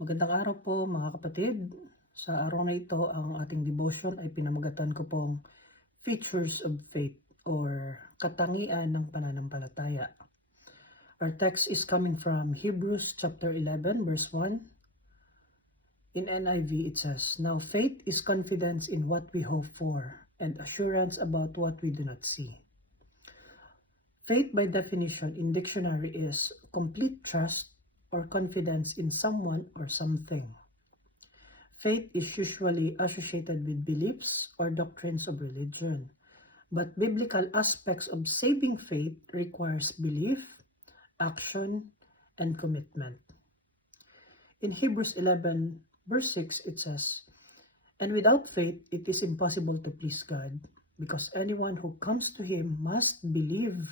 Magandang araw po mga kapatid. Sa araw na ito, ang ating devotion ay pinamagatan ko pong Features of Faith or Katangian ng Pananampalataya. Our text is coming from Hebrews chapter 11 verse 1. In NIV it says, "Now faith is confidence in what we hope for and assurance about what we do not see." Faith by definition in dictionary is complete trust or confidence in someone or something. Faith is usually associated with beliefs or doctrines of religion, but biblical aspects of saving faith requires belief, action, and commitment. In Hebrews 11 verse 6 it says, "And without faith it is impossible to please God, because anyone who comes to Him must believe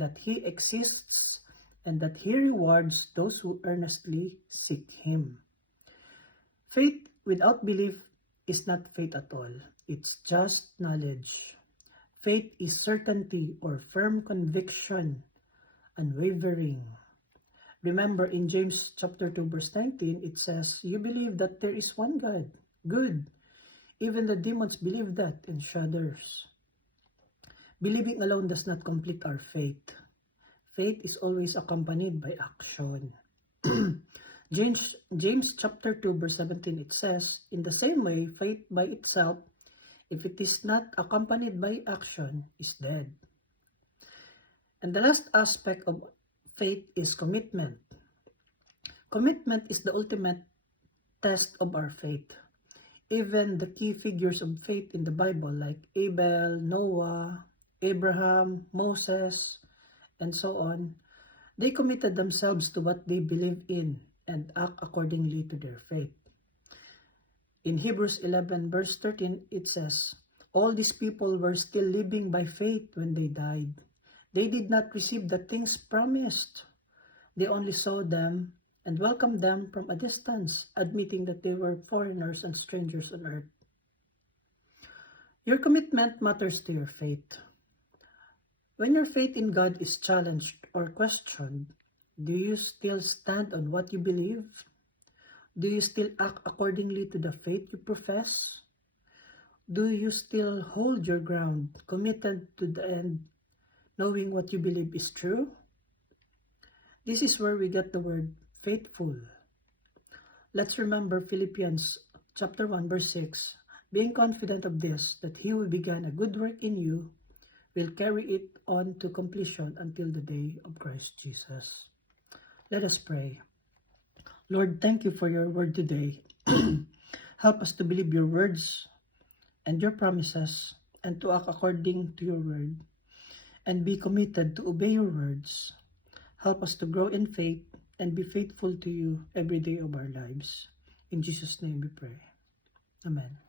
that He exists and that He rewards those who earnestly seek Him." Faith without belief is not faith at all. It's just knowledge. Faith is certainty or firm conviction, unwavering. Remember in James chapter 2 verse 19, it says, "You believe that there is one God." Good. Even the demons believe that and shudders. Believing alone does not complete our faith. Faith is always accompanied by action. James chapter 2 verse 17 it says, "In the same way, faith by itself, if it is not accompanied by action, is dead." And the last aspect of faith is commitment. Commitment is the ultimate test of our faith. Even the key figures of faith in the Bible like Abel, Noah, Abraham, Moses, and so on, they committed themselves to what they believe in and act accordingly to their faith. In Hebrews 11 verse 13, it says, "All these people were still living by faith when they died. They did not receive the things promised. They only saw them and welcomed them from a distance, admitting that they were foreigners and strangers on earth." Your commitment matters to your faith. When your faith in God is challenged or questioned, do you still stand on what you believe? Do you still act accordingly to the faith you profess? Do you still hold your ground, committed to the end, knowing what you believe is true? This is where we get the word faithful. Let's remember Philippians chapter 1 verse 6, "Being confident of this, that He who began a good work in you will carry it on to completion until the day of Christ Jesus." Let us pray. Lord, thank you for your word today. Help us to believe your words and your promises and to act according to your word and be committed to obey your words. Help us to grow in faith and be faithful to you every day of our lives. In Jesus' name we pray. Amen.